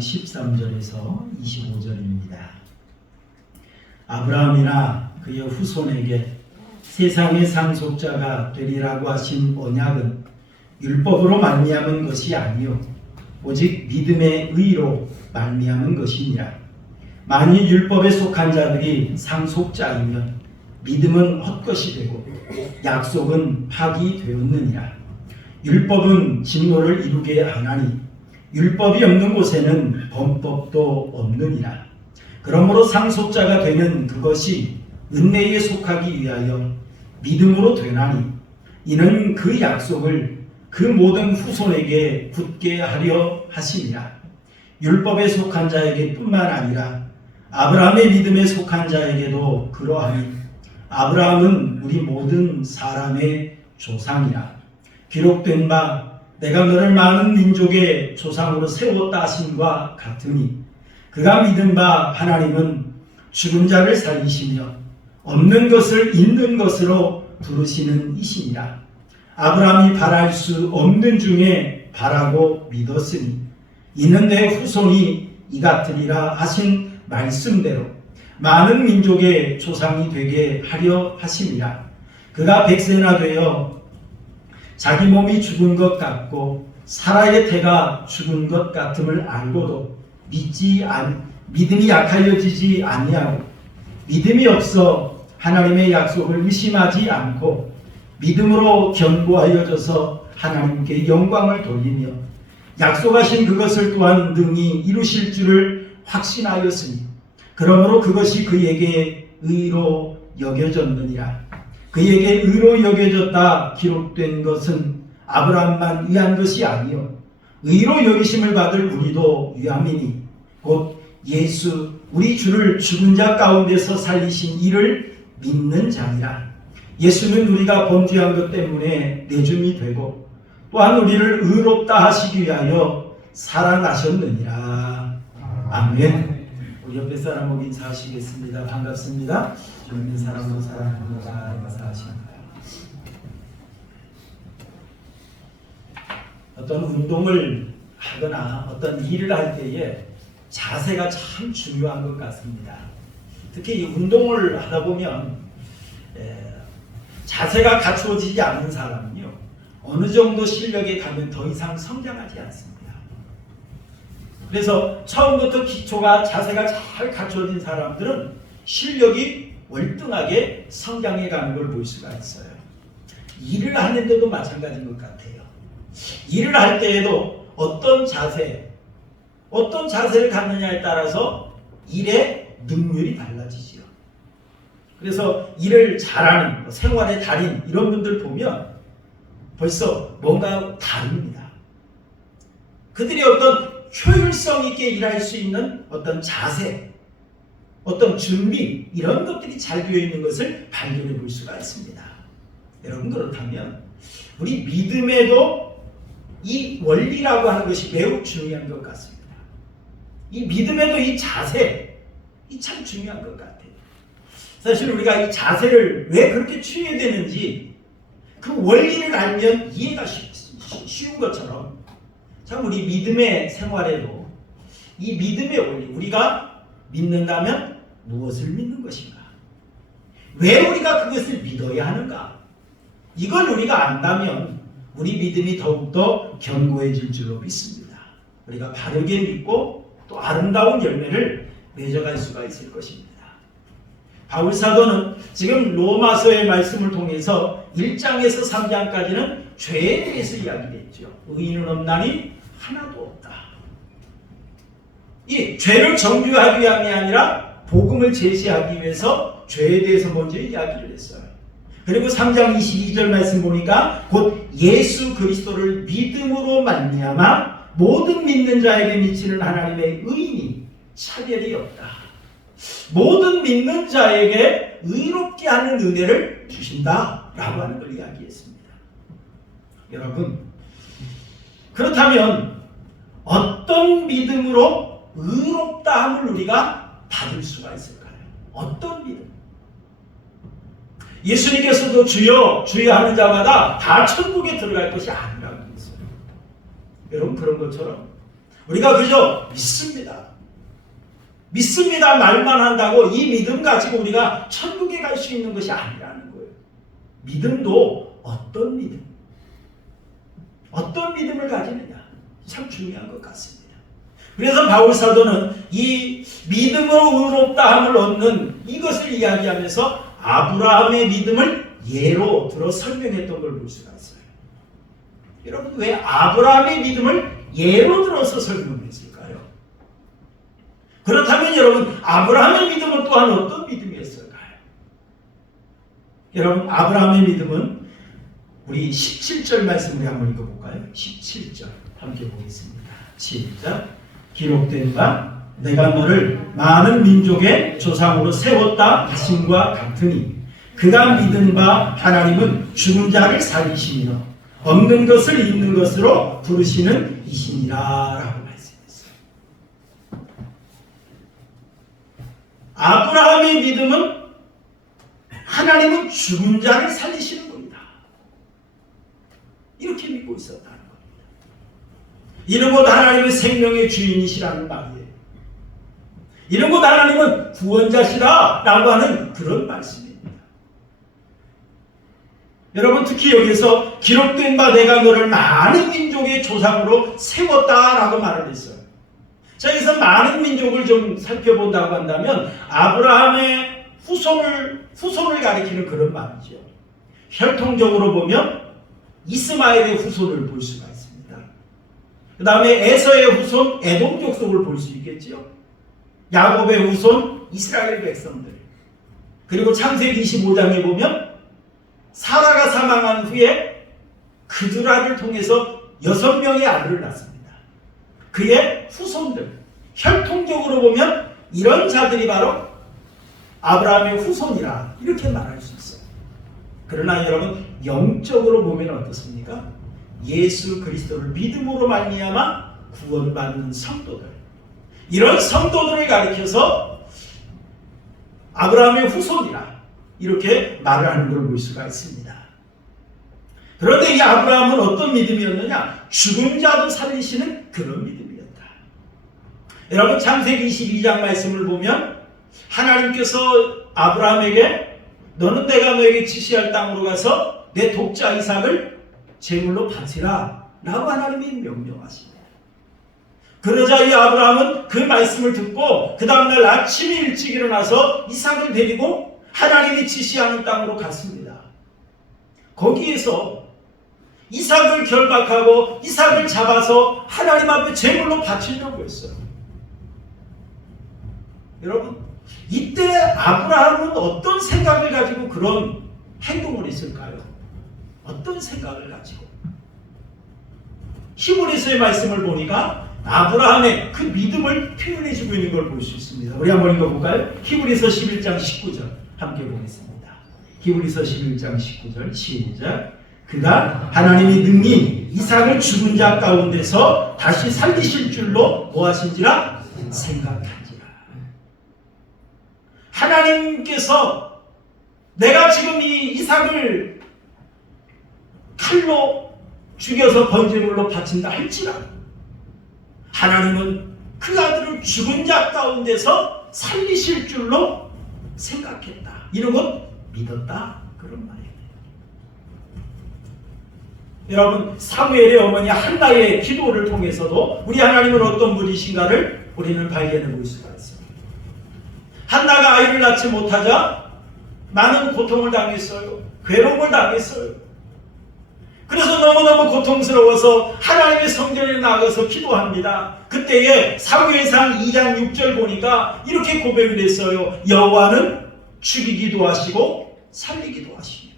13절에서 25절입니다. 아브라함이나 그의 후손에게 세상의 상속자가 되리라고 하신 언약은 율법으로 말미암은 것이 아니요 오직 믿음의 의로 말미암은 것이니라. 만일 율법에 속한 자들이 상속자이면 믿음은 헛것이 되고 약속은 파기되었느니라. 율법은 진노를 이루게 하나니 율법이 없는 곳에는 범법도 없느니라. 그러므로 상속자가 되는 그것이 은혜에 속하기 위하여 믿음으로 되나니 이는 그 약속을 그 모든 후손에게 굳게 하려 하심이라. 율법에 속한 자에게 뿐만 아니라 아브라함의 믿음에 속한 자에게도 그러하니 아브라함은 우리 모든 사람의 조상이라. 기록된 바 내가 너를 많은 민족의 조상으로 세웠다 하심과 같으니 그가 믿은 바 하나님은 죽은 자를 살리시며 없는 것을 있는 것으로 부르시는 이시니라. 아브라함이 바랄 수 없는 중에 바라고 믿었으니 이는 내 후손이 이 같으리라 하신 말씀대로 많은 민족의 조상이 되게 하려 하심이라. 그가 100세나 되어 자기 몸이 죽은 것 같고 사라의 태가 죽은 것 같음을 알고도 믿음이 약하여지지 아니하고 믿음이 없어 하나님의 약속을 의심하지 않고 믿음으로 견고하여져서 하나님께 영광을 돌리며 약속하신 그것을 또한 능히 이루실 줄을 확신하였으니 그러므로 그것이 그에게 의로 여겨졌느니라. 그에게 의로 여겨졌다 기록된 것은 아브라함만 위한 것이 아니요 의로 여기심을 받을 우리도 위함이니 곧 예수 우리 주를 죽은 자 가운데서 살리신 이를 믿는 자니라. 예수는 우리가 범죄한 것 때문에 내줌이 되고 또한 우리를 의롭다 하시기 위하여 살아나셨느니라. 아멘. 우리 옆에 사람하고 인사하시겠습니다. 반갑습니다. 젊은 사람으로 사랑합니다. 인사하시나요? 어떤 운동을 하거나 어떤 일을 할 때에 자세가 참 중요한 것 같습니다. 특히 이 운동을 하다 보면 자세가 갖추어지지 않는 사람은요 어느 정도 실력에 가면 더 이상 성장하지 않습니다. 그래서 처음부터 기초가 자세가 잘 갖춰진 사람들은 실력이 월등하게 성장해 가는 걸 볼 수가 있어요. 일을 하는데도 마찬가지인 것 같아요. 일을 할 때에도 어떤 자세를 갖느냐에 따라서 일의 능률이 달라지죠. 그래서 일을 잘하는 생활의 달인 이런 분들 보면 벌써 뭔가 다릅니다. 그들이 어떤 효율성 있게 일할 수 있는 어떤 자세, 어떤 준비 이런 것들이 잘 되어 있는 것을 발견해 볼 수가 있습니다. 여러분 그렇다면 우리 믿음에도 이 원리라고 하는 것이 매우 중요한 것 같습니다. 이 믿음에도 이 자세, 이 참 중요한 것 같아요. 사실 우리가 이 자세를 왜 그렇게 취해야 되는지 그 원리를 알면 이해가 쉬운 것처럼 참 우리 믿음의 생활에도 이 믿음의 원리, 우리가 믿는다면 무엇을 믿는 것인가? 왜 우리가 그것을 믿어야 하는가? 이걸 우리가 안다면 우리 믿음이 더욱더 견고해질 줄로 믿습니다. 우리가 바르게 믿고 또 아름다운 열매를 맺어갈 수가 있을 것입니다. 바울 사도는 지금 로마서의 말씀을 통해서 1장에서 3장까지는 죄에 대해서 이야기를 했죠. 의인은 없나니 하나도 없다. 이 죄를 정죄하기 위함이 아니라 복음을 제시하기 위해서 죄에 대해서 먼저 이야기를 했어요. 그리고 3장 22절 말씀 보니까 곧 예수 그리스도를 믿음으로 말미암아 모든 믿는 자에게 미치는 하나님의 의인이 차별이 없다. 모든 믿는 자에게 의롭게 하는 은혜를 주신다라고 하는 걸 이야기했습니다. 여러분 그렇다면 어떤 믿음으로 의롭다함을 우리가 받을 수가 있을까요? 어떤 믿음? 예수님께서도 주여 주여 하는 자마다 다 천국에 들어갈 것이 아니라고 했어요. 여러분 그런 것처럼 우리가 그저 믿습니다. 믿습니다 말만 한다고 이 믿음 가지고 우리가 천국에 갈 수 있는 것이 아니라는 거예요. 믿음도 어떤 믿음, 어떤 믿음을 가지느냐 참 중요한 것 같습니다. 그래서 바울 사도는 이 믿음으로 의롭다함을 얻는 이것을 이야기하면서 아브라함의 믿음을 예로 들어 설명했던 걸 볼 수가 있어요. 여러분 왜 아브라함의 믿음을 예로 들어서 설명했을까요? 그렇다면 여러분 아브라함의 믿음은 또한 어떤 믿음이었을까요? 여러분 아브라함의 믿음은 우리 17절 말씀 우리 한번 읽어볼까요? 17절 함께 보겠습니다. 시작. 기록된 바 내가 너를 많은 민족의 조상으로 세웠다 하심과 같으니 그가 믿은 바 하나님은 죽은 자를 살리시며 없는 것을 있는 것으로 부르시는 이시니라 라고 말씀했어요. 아브라함의 믿음은 하나님은 죽은 자를 살리시는 겁니다. 이렇게 믿고 있었다는 겁니다. 이는 곧 하나님의 생명의 주인이시라는 말이에요. 이는 곧 하나님은 구원자시라 라고 하는 그런 말씀입니다. 여러분 특히 여기서 기록된 바 내가 너를 많은 민족의 조상으로 세웠다라고 말을 했어요. 자, 여기서 많은 민족을 좀 살펴본다고 한다면 아브라함의 후손을 가리키는 그런 말이죠. 혈통적으로 보면 이스마엘의 후손을 볼 수가 있습니다. 그 다음에 에서의 후손 에돔 족속을 볼 수 있겠죠. 야곱의 후손 이스라엘 백성들. 그리고 창세기 25장에 보면 사라가 사망한 후에 그두라를 통해서 6명의 아들을 낳습니다. 그의 후손들, 혈통적으로 보면 이런 자들이 바로 아브라함의 후손이라 이렇게 말할 수 있어요. 그러나 여러분 영적으로 보면 어떻습니까? 예수 그리스도를 믿음으로 말미암아 구원받는 성도들, 이런 성도들을 가리켜서 아브라함의 후손이라 이렇게 말을 하는 걸 볼 수가 있습니다. 그런데 이 아브라함은 어떤 믿음이었느냐? 죽은 자도 살리시는 그런 믿음이었다. 여러분 창세기 22장 말씀을 보면 하나님께서 아브라함에게 너는 내가 너에게 지시할 땅으로 가서 내 독자 이삭을 제물로 바치라 라고 하나님이 명령하십니다. 그러자 이 아브라함은 그 말씀을 듣고 그 다음날 아침에 일찍 일어나서 이삭을 데리고 하나님이 지시하는 땅으로 갔습니다. 거기에서 이삭을 결박하고 이삭을 잡아서 하나님 앞에 제물로 바치려고 했어요. 여러분 이때 아브라함은 어떤 생각을 가지고 그런 행동을 했을까요? 어떤 생각을 가지고? 히브리서의 말씀을 보니까 아브라함의 그 믿음을 표현해주고 있는 걸 볼 수 있습니다. 우리 한번 읽어볼까요? 히브리서 11장 19절 함께 보겠습니다. 히브리서 11장 19절 시작. 그가 하나님이 능히 이삭을 죽은 자 가운데서 다시 살리실 줄로 뭐하신지라 생각한지라. 하나님께서 내가 지금 이 이삭을 칼로 죽여서 번제물로 바친다 할지라도 하나님은 그 아들을 죽은 자 가운데서 살리실 줄로 생각했다. 이런 건 믿었다. 그런 말이에요. 여러분 사무엘의 어머니 한나의 기도를 통해서도 우리 하나님은 어떤 분이신가를 우리는 발견해 볼 수가 있습니다. 한나가 아이를 낳지 못하자 많은 고통을 당했어요. 괴로움을 당했어요. 그래서 너무너무 고통스러워서 하나님의 성전에 나가서 기도합니다. 그때에 사무엘상 2장 6절 보니까 이렇게 고백을 했어요. 여호와는 죽이기도 하시고 살리기도 하시며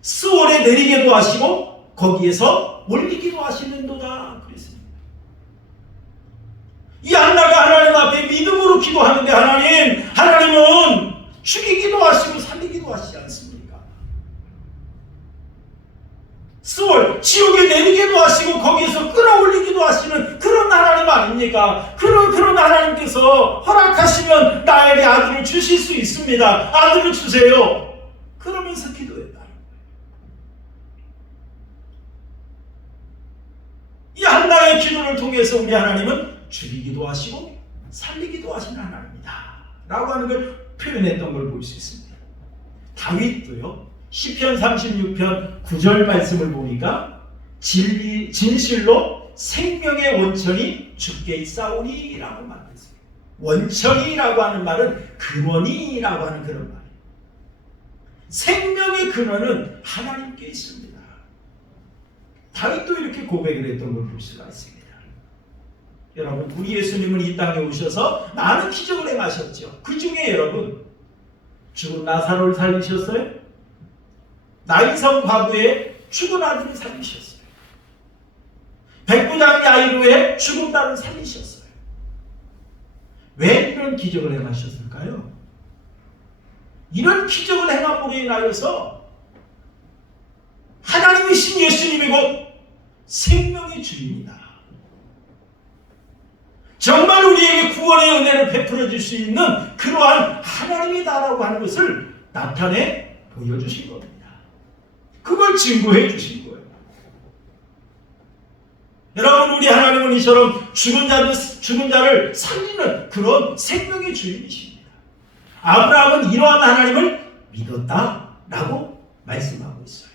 스월에 내리게도 하시고 거기에서 올리기도 하시는도다 그랬습니다. 이 한나가 하나님 앞에 믿음으로 기도하는데 하나님은 죽이기도 하시고 살리기도 하시지 않습니까? 스월, 지옥에 내리기도 하시고 거기에서 끌어올리기도 하시는 그런 하나님 아닙니까? 그런 하나님께서 허락하시면 나에게 아들을 주실 수 있습니다. 아들을 주세요. 그러면서 기도했다. 이 한나의 너의 기도를 통해서 우리 하나님은 죽이기도 하시고 살리기도 하시는 하나님이다 라고 하는 걸 표현했던 걸 볼 수 있습니다. 다윗도요, 시편 36편 9절 말씀을 보니까 진실로 생명의 원천이 주께 있사오니 라고 말했어요. 원천이라고 하는 말은 근원이라고 하는 그런 말이에요. 생명의 근원은 하나님께 있습니다. 다윗도 이렇게 고백을 했던 걸 볼 수가 있습니다. 여러분, 우리 예수님은 이 땅에 오셔서 많은 기적을 행하셨죠. 그 중에 여러분, 죽은 나사로를 살리셨어요. 나인성 과부의 죽은 아들을 살리셨어요. 백부장 야이로의 죽은 딸을 살리셨어요. 왜 이런 기적을 행하셨을까요? 이런 기적을 행함으로 인하여서 하나님이신 예수님이 곧 생명의 주입니다. 정말 우리에게 구원의 은혜를 베풀어 줄 수 있는 그러한 하나님이다라고 하는 것을 나타내 보여주신 겁니다. 그걸 증거해 주신 거예요. 여러분, 우리 하나님은 이처럼 죽은 자를 살리는 그런 생명의 주인이십니다. 아브라함은 이러한 하나님을 믿었다라고 말씀하고 있어요.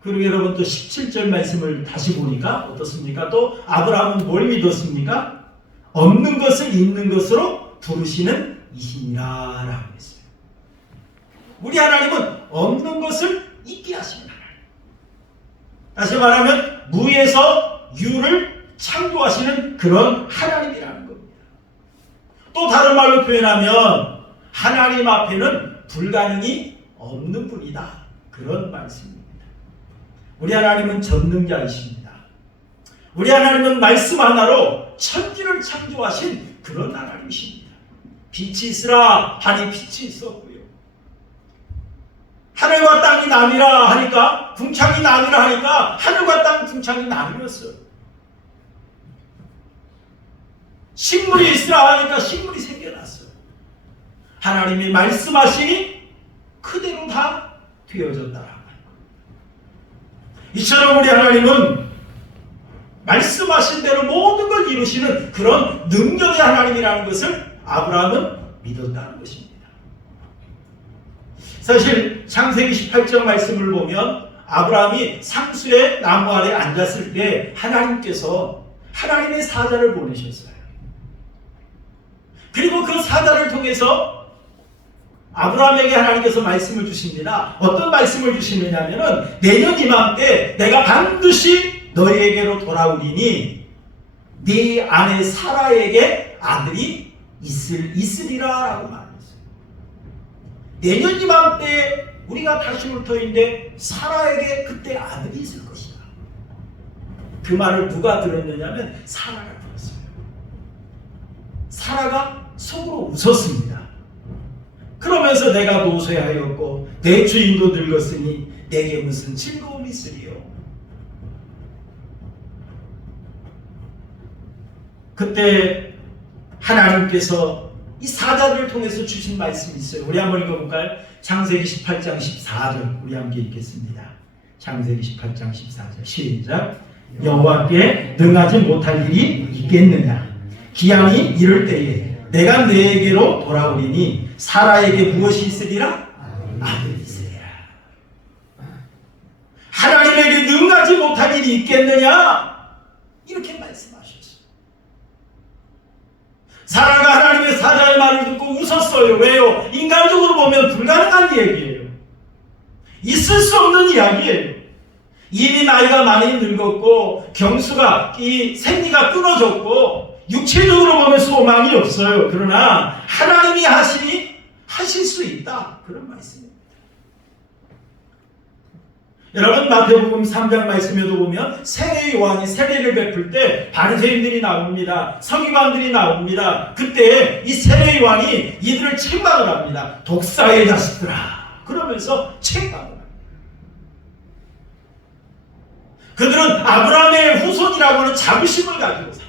그리고 여러분, 또 17절 말씀을 다시 보니까 어떻습니까? 또 아브라함은 뭘 믿었습니까? 없는 것을 있는 것으로 부르시는 이시니라 라고 했어요. 우리 하나님은 없는 것을 있게 하시는 하나님. 다시 말하면 무에서 유를 창조하시는 그런 하나님이라는 겁니다. 또 다른 말로 표현하면 하나님 앞에는 불가능이 없는 분이다, 그런 말씀입니다. 우리 하나님은 전능자이십니다. 우리 하나님은 말씀 하나로 천지를 창조하신 그런 하나님이십니다. 빛이 있으라 하니 빛이 있었고요. 하늘과 땅이 나뉘라 하니까, 궁창이 나뉘라 하니까 하늘과 땅 궁창이 나뉘었어요. 식물이 있으라 하니까 식물이 생겨났어요. 하나님이 말씀하시니 그대로 다 되어졌다. 이처럼 우리 하나님은 말씀하신 대로 모든 걸 이루시는 그런 능력의 하나님이라는 것을 아브라함은 믿었다는 것입니다. 사실 창세기 18장 말씀을 보면 아브라함이 상수의 나무 아래 앉았을 때 하나님께서 하나님의 사자를 보내셨어요. 그리고 그 사자를 통해서 아브라함에게 하나님께서 말씀을 주십니다. 어떤 말씀을 주시느냐 하면은 내년 이맘때 내가 반드시 너희에게로 돌아오리니 네 아내 사라에게 아들이 있으리라 라고 말했어요. 내년 이맘때 우리가 다시 올 터인데 사라에게 그때 아들이 있을 것이다. 그 말을 누가 들었느냐면 사라가 들었어요. 사라가 속으로 웃었습니다. 그러면서 내가 노쇠하였고 내 주인도 늙었으니 내게 무슨 즐거움이 있으리요. 그때 하나님께서 이 사자를 통해서 주신 말씀이 있어요. 우리 한번 읽어볼까요? 창세기 18장 14절 우리 함께 읽겠습니다. 창세기 18장 14절 시작. 여호와께 능하지 못할 일이 있겠느냐. 기한이 이를 때에 내가 너에게로 돌아오리니 사라에게 무엇이 있으리라? 아들이 있으리라. 하나님에게 능하지 못할 일이 있겠느냐? 이렇게 말씀하셨어요. 사라가 하나님의 사자의 말을 듣고 웃었어요. 왜요? 인간적으로 보면 불가능한 얘기예요. 있을 수 없는 이야기예요. 이미 나이가 많이 늙었고 경수가 이 생리가 끊어졌고 육체적으로 보면 소망이 없어요. 그러나 하나님이 하시니 하실 수 있다, 그런 말씀입니다. 여러분, 마태복음 3장 말씀에도 보면 세례 요한이 세례를 베풀 때 바리새인들이 나옵니다. 서기관들이 나옵니다. 그때 이 세례 요한이 이들을 책망을 합니다. 독사의 자식들아, 그러면서 책망을 합니다. 그들은 아브라함의 후손이라고 하는 자부심을 가지고 살았어요.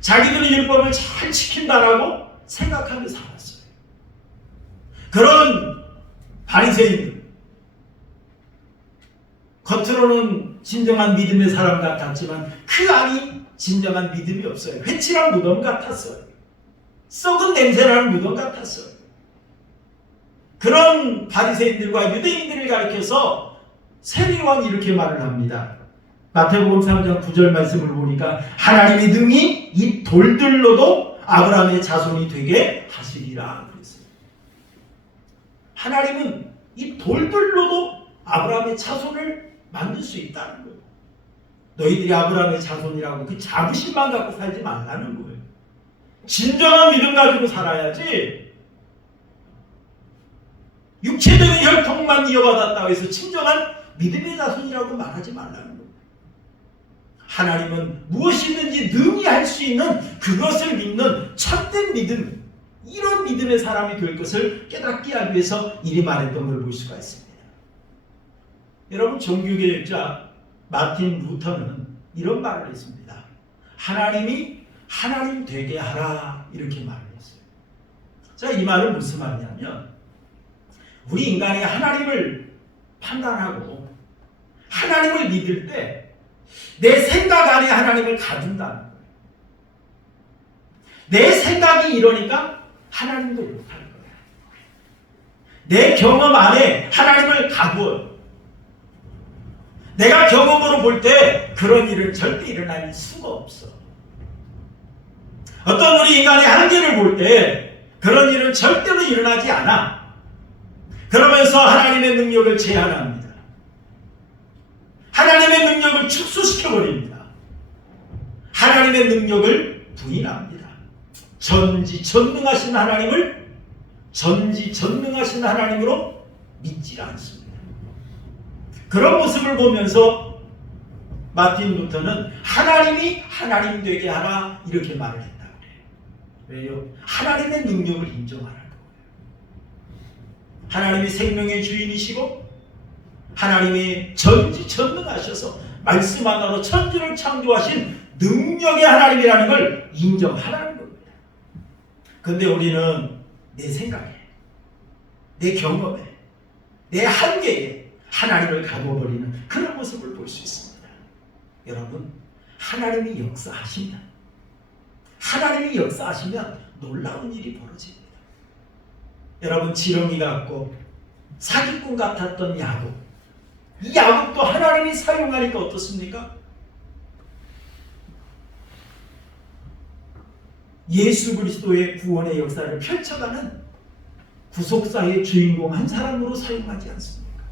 자기들이 율법을 잘 지킨다라고 생각하며 살았어요. 그런 바리새인들, 겉으로는 진정한 믿음의 사람 같았지만 그 안이 진정한 믿음이 없어요. 회칠한 무덤 같았어요. 썩은 냄새나는 무덤 같았어요. 그런 바리새인들과 유대인들을 가리켜서 세리왕이 이렇게 말을 합니다. 마태복음 3장 9절 말씀을 보니까 하나님이 능히 이 돌들로도 아브라함의 자손이 되게 하시리라 그랬어요. 하나님은 이 돌들로도 아브라함의 자손을 만들 수 있다는 거예요. 너희들이 아브라함의 자손이라고 그 자부심만 갖고 살지 말라는 거예요. 진정한 믿음 가지고 살아야지. 육체적인 혈통만 이어받았다고 해서 진정한 믿음의 자손이라고 말하지 말라는 거예요. 하나님은 무엇이든지 능히 할 수 있는 그것을 믿는 참된 믿음, 이런 믿음의 사람이 될 것을 깨닫게 하기 위해서 이리 말했던 걸 볼 수가 있습니다. 여러분, 종교개혁자 마틴 루터는 이런 말을 했습니다. 하나님이 하나님 되게 하라, 이렇게 말을 했어요. 자, 이 말은 무슨 말이냐면 우리 인간이 하나님을 판단하고 하나님을 믿을 때 내 생각 안에 하나님을 가둔다는 거예요. 내 생각이 이러니까 하나님도 못할 거예요. 내 경험 안에 하나님을 가두어요. 내가 경험으로 볼 때 그런 일은 절대 일어날 수가 없어. 어떤 우리 인간의 한계를 볼 때 그런 일은 절대로 일어나지 않아. 그러면서 하나님의 능력을 제한합니다. 하나님의 능력을 축소시켜버립니다. 하나님의 능력을 부인합니다. 전지전능하신 하나님을 전지전능하신 하나님으로 믿지 않습니다. 그런 모습을 보면서 마틴 루터는 하나님이 하나님 되게 하라, 이렇게 말을 했다 그래요. 왜요? 하나님의 능력을 인정하라는 거예요. 하나님이 생명의 주인이시고 하나님이 전지전능하셔서 말씀 하나로 천지를 창조하신 능력의 하나님이라는 걸 인정하라는 겁니다. 그런데 우리는 내 생각에, 내 경험에, 내 한계에 하나님을 가둬버리는 그런 모습을 볼 수 있습니다. 여러분, 하나님이 역사하시면, 하나님이 역사하시면 놀라운 일이 벌어집니다. 여러분, 지렁이 같고 사기꾼 같았던 야곱, 이 야곱도 하나님이 사용하니까 어떻습니까? 예수 그리스도의 구원의 역사를 펼쳐가는 구속사의 주인공 한 사람으로 사용하지 않습니까?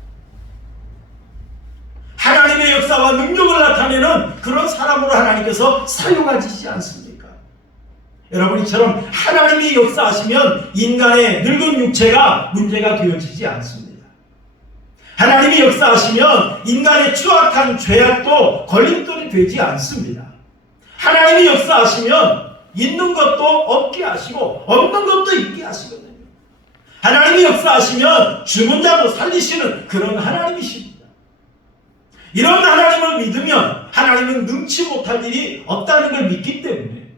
하나님의 역사와 능력을 나타내는 그런 사람으로 하나님께서 사용하시지 않습니까? 여러분, 이처럼 하나님이 역사하시면 인간의 늙은 육체가 문제가 되어지지 않습니다. 하나님이 역사하시면 인간의 추악한 죄악도 걸림돌이 되지 않습니다. 하나님이 역사하시면 있는 것도 없게 하시고 없는 것도 있게 하시거든요. 하나님이 역사하시면 죽은 자도 살리시는 그런 하나님이십니다. 이런 하나님을 믿으면 하나님은 능치 못할 일이 없다는 걸 믿기 때문에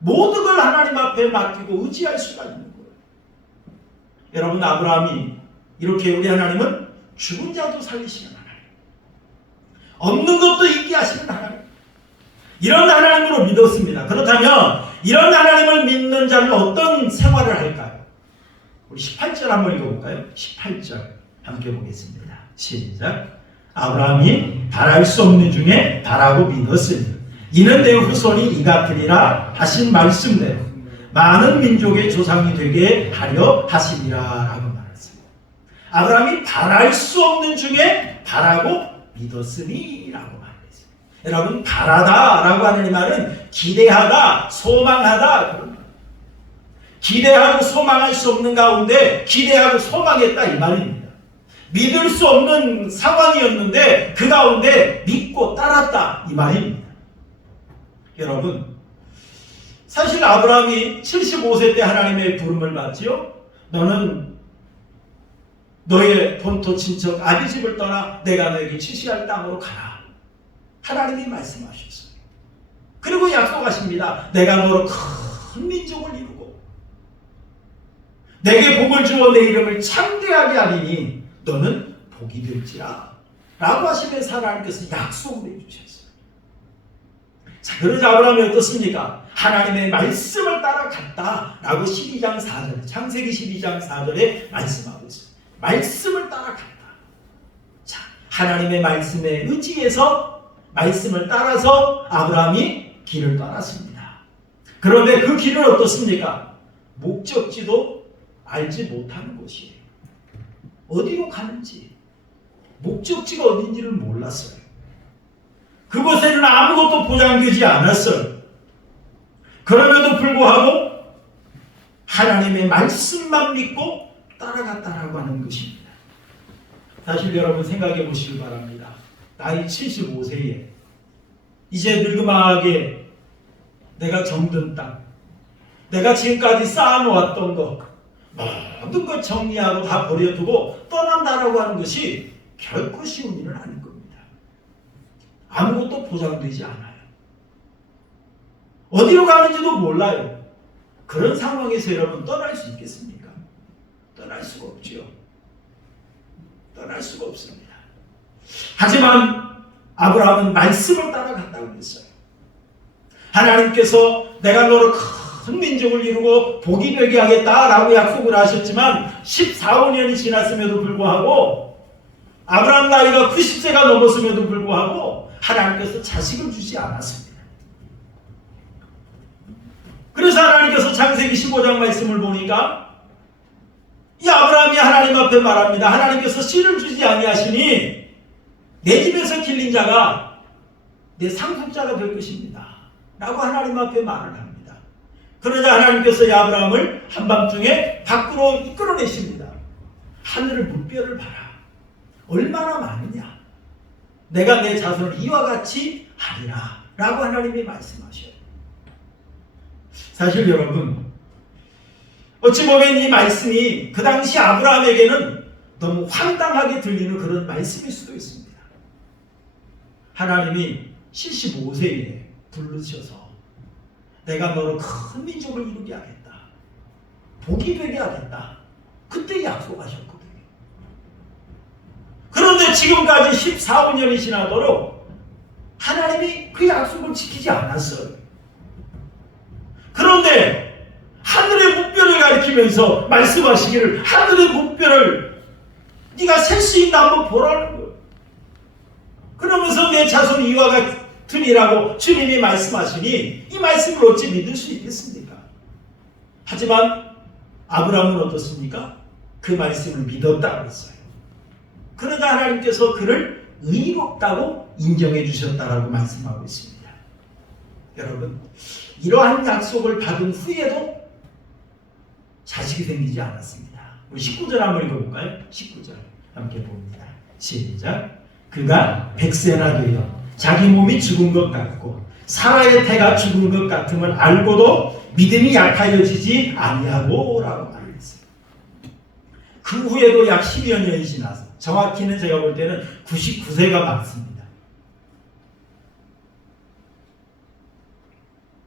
모든 걸 하나님 앞에 맡기고 의지할 수가 있는 거예요. 여러분, 아브라함이 이렇게 우리 하나님은 죽은 자도 살리시는 하나님, 없는 것도 있게 하시는 하나님, 이런 하나님으로 믿었습니다. 그렇다면 이런 하나님을 믿는 자는 어떤 생활을 할까요? 우리 18절 한번 읽어볼까요? 18절 함께 보겠습니다. 시작. 아브라함이 바랄 수 없는 중에 바라고 믿었으니 이는 내 후손이 이 같으리라 하신 말씀대로 많은 민족의 조상이 되게 하려 하시니라 라고 말했습니다. 아브라함이 바랄 수 없는 중에 바라고 믿었으니 라고 말했습니다. 여러분, 바라다 라고 하는 이 말은 기대하다, 소망하다 그런 거예요. 기대하고 소망할 수 없는 가운데 기대하고 소망했다 이 말입니다. 믿을 수 없는 상황이었는데 그 가운데 믿고 따랐다 이 말입니다. 여러분, 사실 아브라함이 75세 때 하나님의 부름을 받지요. 너는 너의 본토 친척 아비 집을 떠나 내가 너에게 지시할 땅으로 가라. 하나님이 말씀하셨어요. 그리고 약속하십니다. 내가 너로 큰 민족을 이루고 내게 복을 주어 내 이름을 창대하게 하리니 너는 복이 될지라 라고 하시면서 하나님께서 약속을 해주셨어요. 자, 그러자 아브라함이 어떻습니까? 하나님의 말씀을 따라갔다 라고 12장 4절에 창세기 12장 4절에 말씀하고 있습니다. 말씀을 따라갔다. 자, 하나님의 말씀에 의지해서 말씀을 따라서 아브라함이 길을 떠났습니다. 그런데 그 길은 어떻습니까? 목적지도 알지 못하는 곳이에요. 어디로 가는지, 목적지가 어딘지를 몰랐어요. 그곳에는 아무것도 보장되지 않았어요. 그럼에도 불구하고 하나님의 말씀만 믿고 따라갔다라고 하는 것입니다. 사실 여러분 생각해 보시기 바랍니다. 나이 75세에 이제 늙음하게 내가 정든 땅, 내가 지금까지 쌓아놓았던 것, 모든 것 정리하고 다 버려두고 떠난다라고 하는 것이 결코 쉬운 일은 아닌 겁니다. 아무것도 보장되지 않아요. 어디로 가는지도 몰라요. 그런 상황에서 여러분 떠날 수 있겠습니까? 떠날 수가 없죠. 떠날 수가 없습니다. 하지만 아브라함은 말씀을 따라갔다고 했어요. 하나님께서 내가 너를 큰 민족을 이루고 복이 되게 하겠다라고 약속을 하셨지만 14~15년이 지났음에도 불구하고 아브라함 나이가 90세가 넘었음에도 불구하고 하나님께서 자식을 주지 않았습니다. 그래서 하나님께서 창세기 15장 말씀을 보니까 이 아브라함이 하나님 앞에 말합니다. 하나님께서 씨를 주지 아니하시니 내 집에서 길린 자가 내 상속자가 될 것입니다 라고 하나님 앞에 말을 합니다. 그러자 하나님께서 이 아브라함을 한밤중에 밖으로 이끌어내십니다. 하늘의 물결을 봐라. 얼마나 많으냐. 내가 내 자손을 이와 같이 하리라 라고 하나님이 말씀하셔요. 사실 여러분 어찌 보면 이 말씀이 그 당시 아브라함에게는 너무 황당하게 들리는 그런 말씀일 수도 있습니다. 하나님이 75세에 부르셔서 내가 너를 큰 민족을 이루게 하겠다. 복이 되게 하겠다. 그때 약속하셨거든요. 그런데 지금까지 14~15년이 지나도록 하나님이 그 약속을 지키지 않았어요. 그런데 하늘의 무뼈를 가리키면서 말씀하시기를 하늘의 무뼈를 네가 셀 수 있나 한번 보라는 거예요. 그러면서 내 자손이 이와 같으리라고 주님이 말씀하시니 이 말씀을 어찌 믿을 수 있겠습니까? 하지만 아브라함은 어떻습니까? 그 말씀을 믿었다고 했어요. 그러다 하나님께서 그를 의롭다고 인정해 주셨다라고 말씀하고 있습니다. 여러분, 이러한 약속을 받은 후에도 자식이 생기지 않았습니다. 우리 19절 한번 읽어볼까요? 19절 함께 봅니다. 시작. 그가 100세나 되어 자기 몸이 죽은 것 같고 사라의 태가 죽은 것 같음을 알고도 믿음이 약하여지지 아니하고 라고 말했어요. 그 후에도 약 10여 년이 지나서 정확히는 제가 볼 때는 99세가 맞습니다.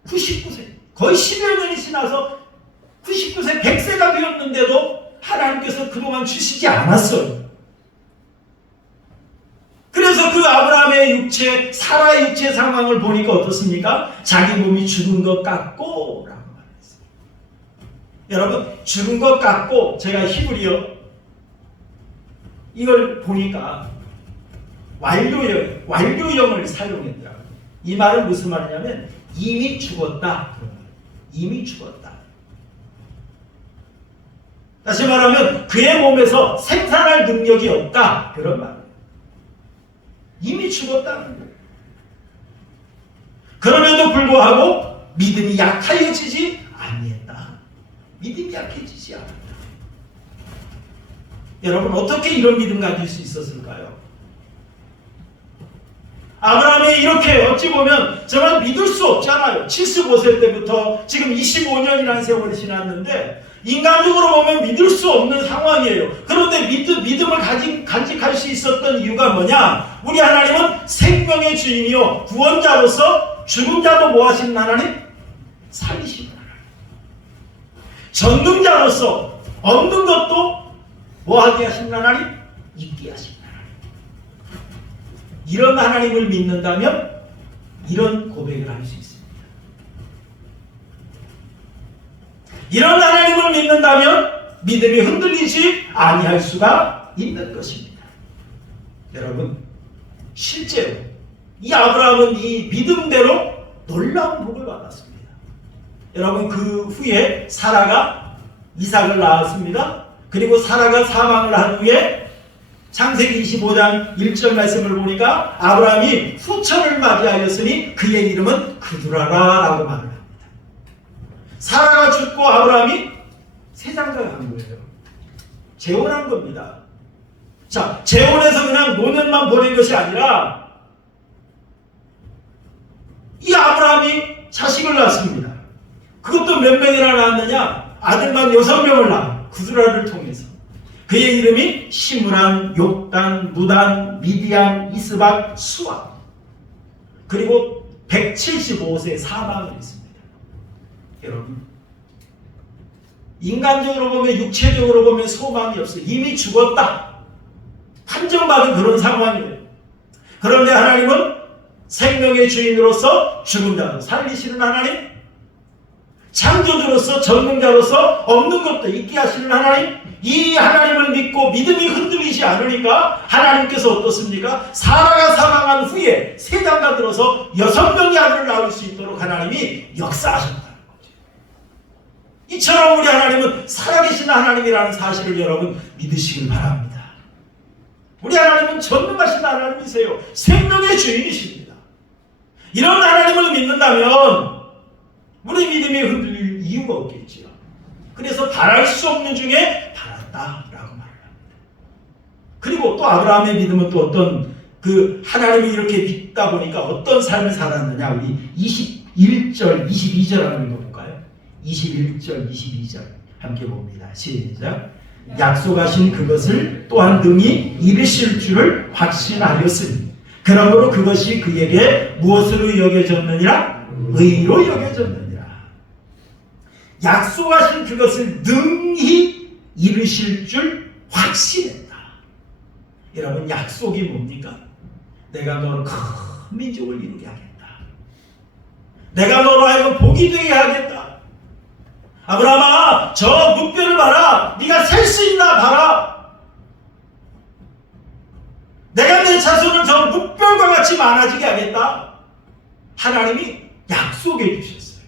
99세. 거의 10여 년이 지나서 99세, 100세가 되었는데도 하나님께서 그동안 주시지 않았어요. 그래서 그 아브라함의 육체, 사라의 육체 상황을 보니까 어떻습니까? 자기 몸이 죽은 것 같고 라고 말했어요. 여러분, 죽은 것 같고, 제가 히브리어 이걸 보니까 완료형을 사용했더라고요. 이 말은 무슨 말이냐면 이미 죽었다. 이미 죽었다. 다시 말하면 그의 몸에서 생산할 능력이 없다. 그런 말이에요. 이미 죽었다는 거예요. 그럼에도 불구하고 믿음이 약해지지 아니했다. 믿음이 약해지지 않았다. 여러분, 어떻게 이런 믿음 가질 수 있었을까요? 아브라함이 이렇게 어찌 보면 정말 믿을 수 없잖아요. 75세 때부터 지금 25년이라는 세월이 지났는데 인간적으로 보면 믿을 수 없는 상황이에요. 그런데 믿음을 간직할 수 있었던 이유가 뭐냐? 우리 하나님은 생명의 주인이요 구원자로서 죽은 자도 뭐 하시는 하나님? 살리시는 하나님. 전능자로서 없는 것도 뭐 하게 하시는 하나님? 있게 하시는 하나님. 이런 하나님을 믿는다면 이런 고백을 할 수 있습니다. 이런 하나님을 믿는다면 믿음이 흔들리지 아니할 수가 있는 것입니다. 여러분, 실제로 이 아브라함은 이 믿음대로 놀라운 복을 받았습니다. 여러분, 그 후에 사라가 이삭을 낳았습니다. 그리고 사라가 사망을 한 후에 창세기 25장 1절 말씀을 보니까 아브라함이 후처를 맞이하였으니 그의 이름은 그두라라 라고 말을 합니다. 사라가 죽고 아브라함이 세장가를 한 거예요. 재혼한 겁니다. 자, 재혼해서 그냥 노년만 보낸 것이 아니라 이 아브라함이 자식을 낳았습니다. 그것도 몇 명이나 낳았느냐? 아들만 6명을 낳아. 구두라를 통해서. 그의 이름이 시므란, 욕단, 무단, 미디안, 이스박, 수아. 그리고 175세에 사망을 했습니다. 여러분, 인간적으로 보면, 육체적으로 보면 소망이 없어요. 이미 죽었다. 판정받은 그런 상황이에요. 그런데 하나님은 생명의 주인으로서 죽은 자도 살리시는 하나님, 창조주로서 전능자로서 없는 것도 있게 하시는 하나님, 이 하나님을 믿고 믿음이 흔들리지 않으니까 하나님께서 어떻습니까? 사라가 사망한 후에 세 장가 들어서 6명의 아들을 낳을 수 있도록 하나님이 역사하셨다는 거죠. 이처럼 우리 하나님은 살아계신 하나님이라는 사실을 여러분 믿으시길 바랍니다. 우리 하나님은 전능하신 하나님이세요. 생명의 주인이십니다. 이런 하나님을 믿는다면 우리 믿음이 흔들릴 이유가 없겠지요. 그래서 바랄 수 없는 중에 바랐다라고 말을 합니다. 그리고 또 아브라함의 믿음은 또 어떤 그 하나님을 이렇게 믿다 보니까 어떤 삶을 살았느냐. 우리 21절, 22절 한번 읽어볼까요? 21절, 22절 함께 봅니다. 시작. 약속하신 그것을 또한 등이 이루실 줄을 확신하였으니 그러므로 그것이 그에게 무엇으로 여겨졌느니라? 의로 여겨졌느니라. 약속하신 그것을 능히 이루실 줄 확신했다. 여러분, 약속이 뭡니까? 내가 너를 큰 민족을 이루게 하겠다. 내가 너로 하여금 복이 되게 하겠다. 아브라함아, 저 물결을 봐라. 네가 셀 수 있나 봐라. 내가 내 자손을 저 물결과 같이 많아지게 하겠다. 하나님이 약속해 주셨어요.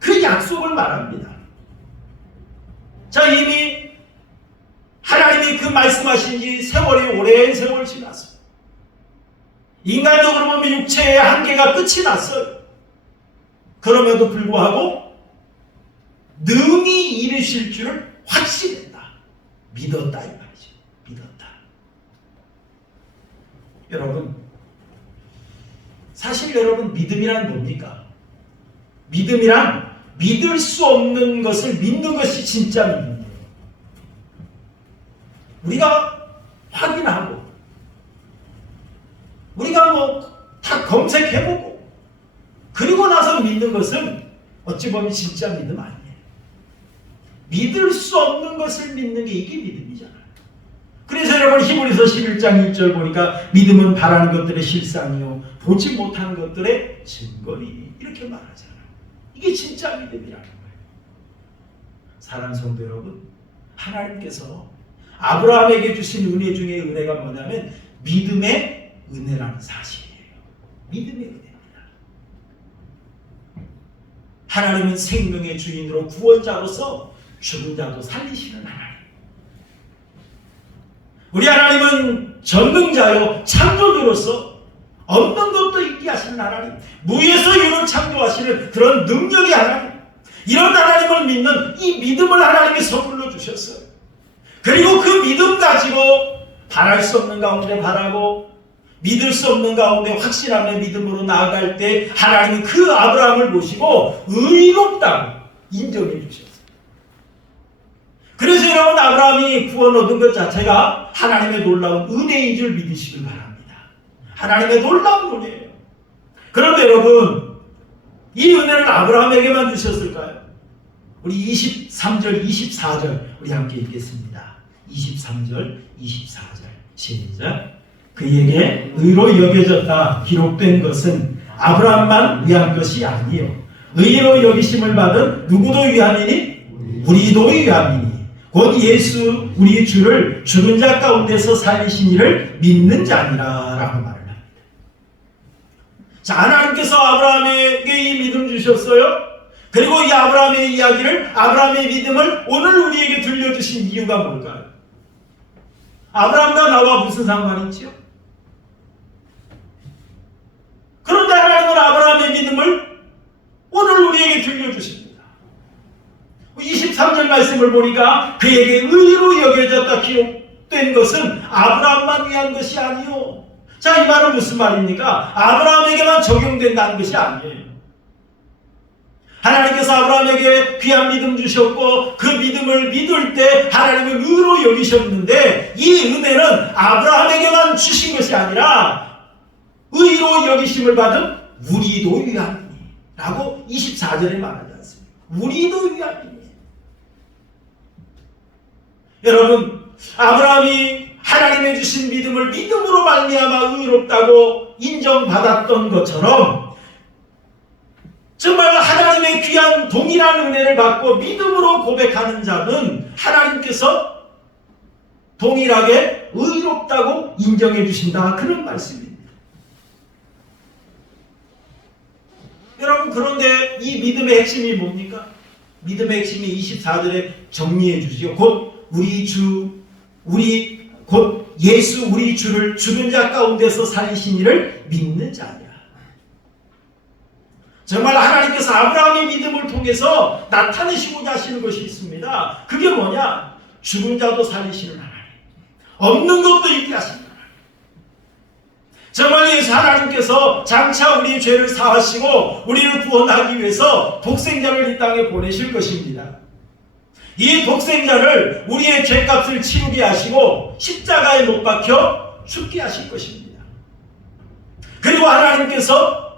그 약속을 말합니다. 자, 이미 하나님이 그 말씀하신 지 세월이 오랜 세월 지났어요. 인간적으로 보면 육체의 한계가 끝이 났어요. 그럼에도 불구하고 능히 이루실 줄을 확신했다. 믿었다 이 말이죠. 믿었다. 여러분, 사실 여러분, 믿음이란 뭡니까? 믿음이란 믿을 수 없는 것을 믿는 것이 진짜 믿음이에요. 우리가 확인하고 우리가 뭐 다 검색해보고 그리고 나서 믿는 것은 어찌 보면 진짜 믿음 아니에요. 믿을 수 없는 것을 믿는 게 이게 믿음이잖아요. 그래서 여러분, 히브리서 11장 1절 보니까 믿음은 바라는 것들의 실상이요 보지 못하는 것들의 증거니 이렇게 말하잖아요. 이게 진짜 믿음이라는 거예요. 사랑하는 성도 여러분, 하나님께서 아브라함에게 주신 은혜 중에 은혜가 뭐냐면 믿음의 은혜라는 사실이에요. 믿음의 은혜입니다. 하나님은 생명의 주인으로 구원자로서 죽은 자도 살리시는 하나님. 우리 하나님은 전능자요 창조주로서 없는 것도 있게 하시는 하나님, 무에서 유를 창조하시는 그런 능력의 하나님, 이런 하나님을 믿는 이 믿음을 하나님이 선물로 주셨어요. 그리고 그 믿음 가지고 바랄 수 없는 가운데 바라고 믿을 수 없는 가운데 확실함의 믿음으로 나아갈 때 하나님은 그 아브라함을 모시고 의롭다고 인정해 주셨어요. 그래서 여러분, 아브라함이 구원 얻은 것 자체가 하나님의 놀라운 은혜인 줄 믿으시길 바랍니다. 하나님의 놀라운 은혜예요. 그런데 여러분, 이 은혜를 아브라함에게만 주셨을까요? 우리 23절, 24절 우리 함께 읽겠습니다. 23절, 24절 시작. 그에게 의로 여겨졌다 기록된 것은 아브라함만 위한 것이 아니요 의로 여기심을 받은 누구도 위함이니 우리도 위함이니 곧 예수 우리 주를 죽은 자 가운데서 살리신 이를 믿는 자니라 라고 말을 합니다. 자, 하나님께서 아브라함에게 이 믿음 주셨어요. 그리고 이 아브라함의 이야기를, 아브라함의 믿음을 오늘 우리에게 들려주신 이유가 뭘까요? 아브라함과 나와 무슨 상관이 있지요? 그런데 하나님은 아브라함의 믿음을 오늘 우리에게 들려주십니다. 23절 말씀을 보니까 그에게 의로 여겨졌다 기록된 것은 아브라함만 위한 것이 아니요. 자, 이 말은 무슨 말입니까? 아브라함에게만 적용된다는 것이 아니에요. 하나님께서 아브라함에게 귀한 믿음 주셨고 그 믿음을 믿을 때 하나님은 의로 여기셨는데 이 은혜는 아브라함에게만 주신 것이 아니라 의로 여기심을 받은 우리도 위함이니 라고 24절에 말하지 않습니까? 우리도 위함이니. 여러분, 아브라함이 하나님의 주신 믿음을 믿음으로 말미암아 의롭다고 인정받았던 것처럼 정말 하나님의 귀한 동일한 은혜를 받고 믿음으로 고백하는 자는 하나님께서 동일하게 의롭다고 인정해 주신다. 그런 말씀입니다. 여러분, 그런데 이 믿음의 핵심이 뭡니까? 믿음의 핵심이 24절에 정리해 주지요. 곧 곧 예수 우리 주를 죽은 자 가운데서 살리신 이를 믿는 자니라. 정말 하나님께서 아브라함의 믿음을 통해서 나타내시고자 하시는 것이 있습니다. 그게 뭐냐? 죽은 자도 살리시는 하나님, 없는 것도 있게 하시는 하나님. 정말 예수 하나님께서 장차 우리의 죄를 사하시고 우리를 구원하기 위해서 독생자를 이 땅에 보내실 것입니다. 이 독생자를 우리의 죄값을 치르게 하시고 십자가에 못 박혀 죽게 하실 것입니다. 그리고 하나님께서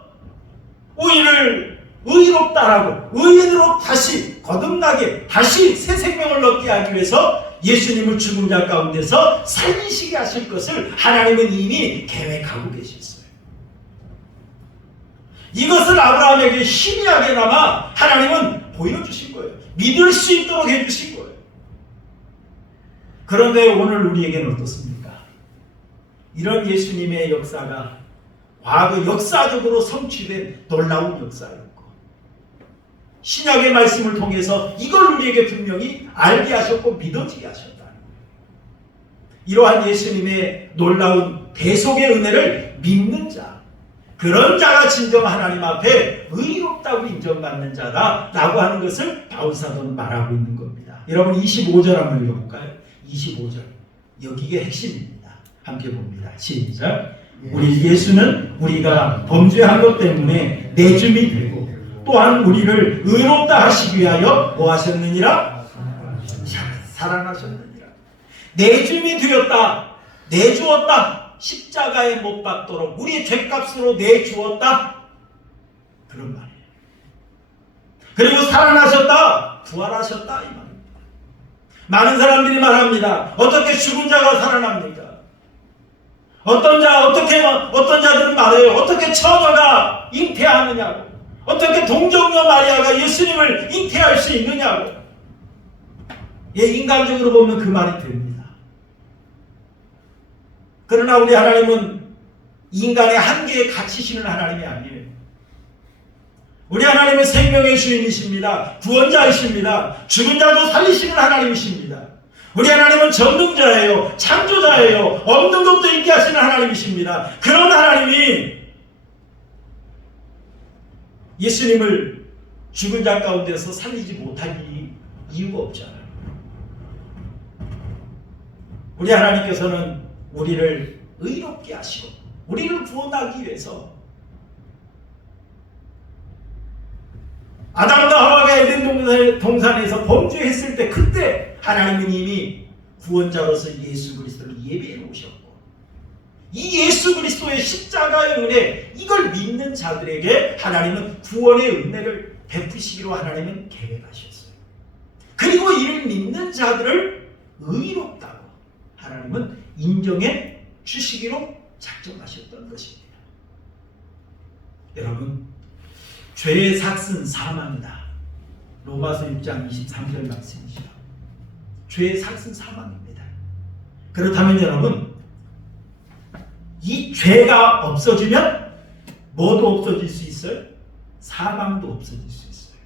우리를 의롭다라고 의인으로 다시 거듭나게 다시 새 생명을 얻게 하기 위해서 예수님을 죽은 자 가운데서 살리시게 하실 것을 하나님은 이미 계획하고 계셨어요. 이것을 아브라함에게 희미하게나마 하나님은 보여주신 거예요. 믿을 수 있도록 해주신 거예요. 그런데 오늘 우리에게는 어떻습니까? 이런 예수님의 역사가 과거 역사적으로 성취된 놀라운 역사였고 신약의 말씀을 통해서 이걸 우리에게 분명히 알게 하셨고 믿어지게 하셨다. 이러한 예수님의 놀라운 대속의 은혜를 믿는 자, 그런 자가 진정 하나님 앞에 의롭다고 인정받는 자다라고 하는 것을 바울 사도는 말하고 있는 겁니다. 여러분 25절 한번 읽어볼까요? 25절 여기가 핵심입니다. 함께 봅니다. 시작. 우리 예수는 우리가 범죄한 것 때문에 내줌이 되고 또한 우리를 의롭다 하시기 위하여 뭐 하셨느니라? 살아나셨느니라. 내줌이 되었다. 내주었다. 십자가에 못 박도록 우리의 죄값으로 내주었다. 그런 말이에요. 그리고 살아나셨다. 부활하셨다. 이 말입니다. 많은 사람들이 말합니다. 어떻게 죽은 자가 살아납니까? 어떤 자들은 말해요. 어떻게 처녀가 잉태하느냐고. 어떻게 동정녀 마리아가 예수님을 잉태할 수 있느냐고. 예, 인간적으로 보면 그 말이 됩니다. 그러나 우리 하나님은 인간의 한계에 갇히시는 하나님이 아니에요. 우리 하나님은 생명의 주인이십니다. 구원자이십니다. 죽은 자도 살리시는 하나님이십니다. 우리 하나님은 전능자예요. 창조자예요. 없는 것도 있게 하시는 하나님이십니다. 그런 하나님이 예수님을 죽은 자 가운데서 살리지 못할 이유가 없잖아요. 우리 하나님께서는 우리를 의롭게 하시고 우리를 구원하기 위해서 아담과 하와가 에덴 동산에서 범죄했을 때 그때 하나님은 이미 구원자로서 예수 그리스도를 예비해 놓으셨고 이 예수 그리스도의 십자가의 은혜 이걸 믿는 자들에게 하나님은 구원의 은혜를 베푸시기로 하나님은 계획하셨어요. 그리고 이를 믿는 자들을 의롭다고 하나님은 인정해 주시기로 작정하셨던 것입니다. 여러분, 죄의 삭은 사망이다. 로마서 6장 23절 말씀이죠. 죄의 삭은 사망입니다. 그렇다면 여러분, 이 죄가 없어지면 뭐도 없어질 수 있어요? 사망도 없어질 수 있어요.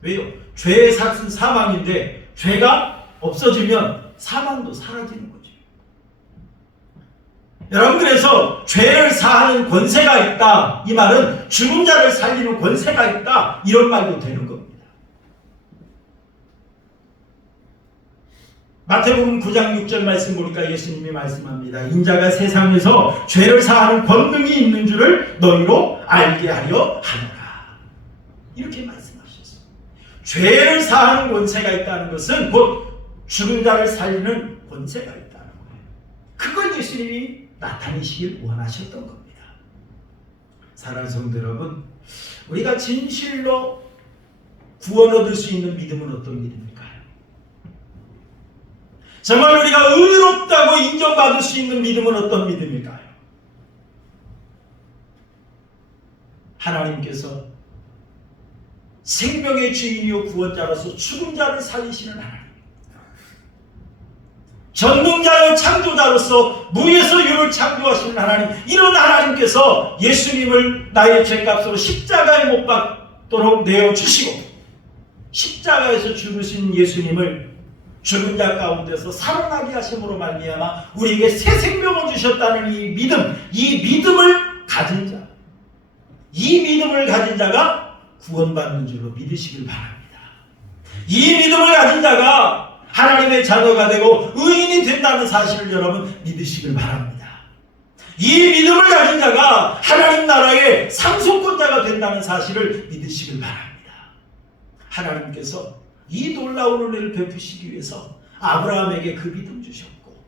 왜요? 죄의 삭은 사망인데 죄가 없어지면 사망도 사라지는 거죠. 여러분, 그래서 죄를 사하는 권세가 있다, 이 말은 죽은 자를 살리는 권세가 있다, 이런 말도 되는 겁니다. 마태복음 9장 6절 말씀 보니까 예수님이 말씀합니다. 인자가 세상에서 죄를 사하는 권능이 있는 줄을 너희로 알게 하려 하노라. 이렇게 말씀하셨어요. 죄를 사하는 권세가 있다는 것은 곧 죽은 자를 살리는 권세가 있다는 거예요. 그걸 예수님이 나타내시길 원하셨던 겁니다. 사랑하는 성도 여러분, 우리가 진실로 구원 얻을 수 있는 믿음은 어떤 믿음일까요? 정말 우리가 의롭다고 인정받을 수 있는 믿음은 어떤 믿음일까요? 하나님께서 생명의 주인이요 구원자로서 죽은 자를 살리시는 하나님, 전능자요 창조자로서 무에서 유를 창조하시는 하나님, 이런 하나님께서 예수님을 나의 죄값으로 십자가에 못 박도록 내어주시고 십자가에서 죽으신 예수님을 죽은 자 가운데서 살아나게 하심으로 말미암아 우리에게 새 생명을 주셨다는 이 믿음, 이 믿음을 가진 자, 이 믿음을 가진 자가 구원받는 줄로 믿으시길 바랍니다. 이 믿음을 가진 자가 하나님의 자녀가 되고 의인이 된다는 사실을 여러분 믿으시길 바랍니다. 이 믿음을 가진 자가 하나님 나라의 상속권자가 된다는 사실을 믿으시길 바랍니다. 하나님께서 이 놀라운 은혜를 베푸시기 위해서 아브라함에게 그 믿음 주셨고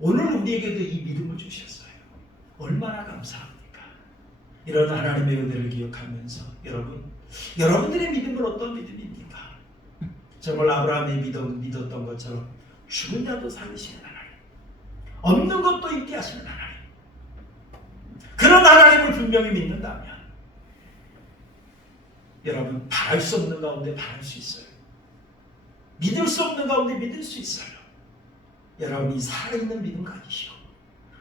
오늘 우리에게도 이 믿음을 주셨어요. 얼마나 감사합니까? 이런 하나님의 은혜를 기억하면서 여러분들의 믿음은 어떤 믿음입니까? 정말 아브라함이 믿었던 것처럼 죽은 자도 살리시는 하나님, 없는 것도 있게 하시는 하나님, 그런 하나님을 분명히 믿는다면 여러분, 바랄 수 없는 가운데 바랄 수 있어요. 믿을 수 없는 가운데 믿을 수 있어요. 여러분이 살아있는 믿음 가지시고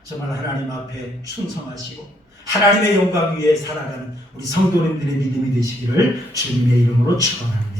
정말 하나님 앞에 충성하시고 하나님의 영광 위에 살아가는 우리 성도님들의 믿음이 되시기를 주님의 이름으로 축원합니다.